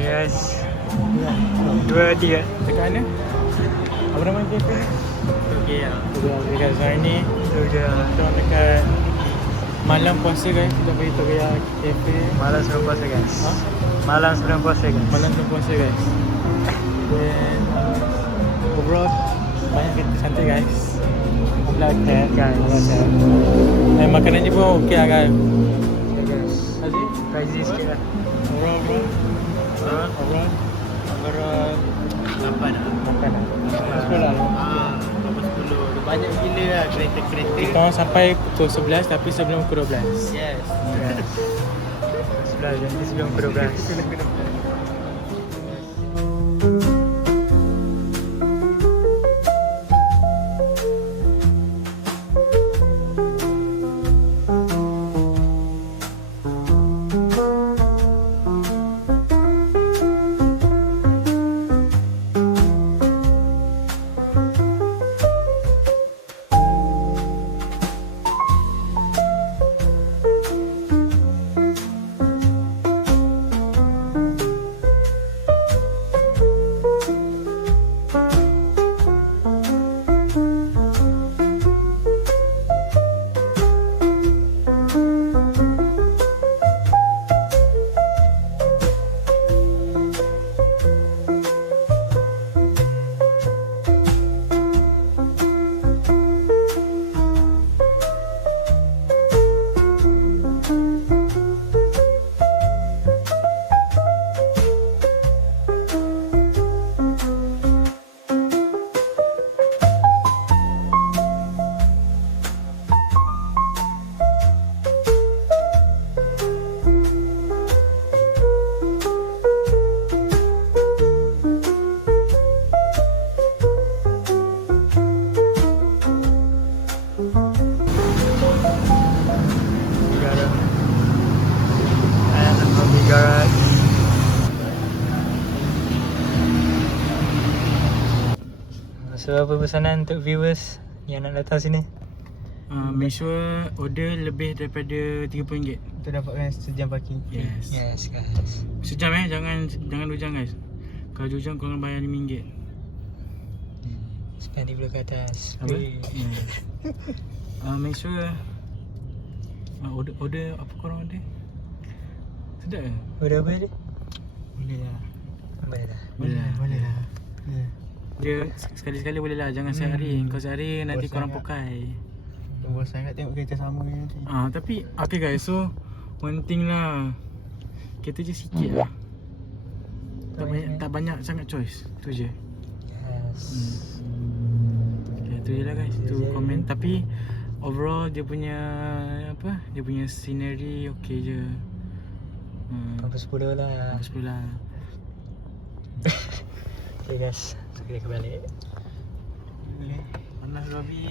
Yes. 2, 3. Dekat mana? Apa nama cafe ni? Okey lah. Okay guys, hari ni Itu je. kita orang dekat malam puasa guys. Kita pergi Toria cafe. Malam sebelum puasa guys. Ha? Malam sebelum puasa guys. Malam sebelum puasa guys. Dan overall banyak kereta cantik guys. Alhamdulillah cat Guys. Dan makanan dia pun okey lah guys. Okay guys. Aziz? Pricey sikit lah. Overall 8 lah. makan lah. Sekolah lah. Berapa 10. Banyak gila lah kereta-kereta. Kita orang sampai pukul 11 tapi sebelum pukul 12. Yes. 11 nanti sebelum pukul 12. Garage. So apa pesanan untuk viewers yang nak datang sini? Make sure order lebih daripada RM30 Untuk dapatkan sejam parking. Yes. Yes guys. Sejam jangan 2 jam guys. Kalau 2 jam korang bayar RM5. Spend dulu ke atas. Apa? Make sure order apa korang order? Sedap ke? Udah apa ni? Boleh lah. Boleh lah. Dia sekali-sekali boleh lah. Jangan sehari. Kau sehari nanti Bosan korang tak? pakai. Bosan kat tengok kereta sama ni nanti. Tapi okay guys, so one thing lah, kereta je sikit lah. Tak banyak sangat choice. Tu je. Yes. Okay, tu je lah guys. Tu Je. komen. Tapi overall dia punya dia punya scenery okay je. Berapa 10 lah. Bagus pula. Okay guys, so kita kembali. Panas babi.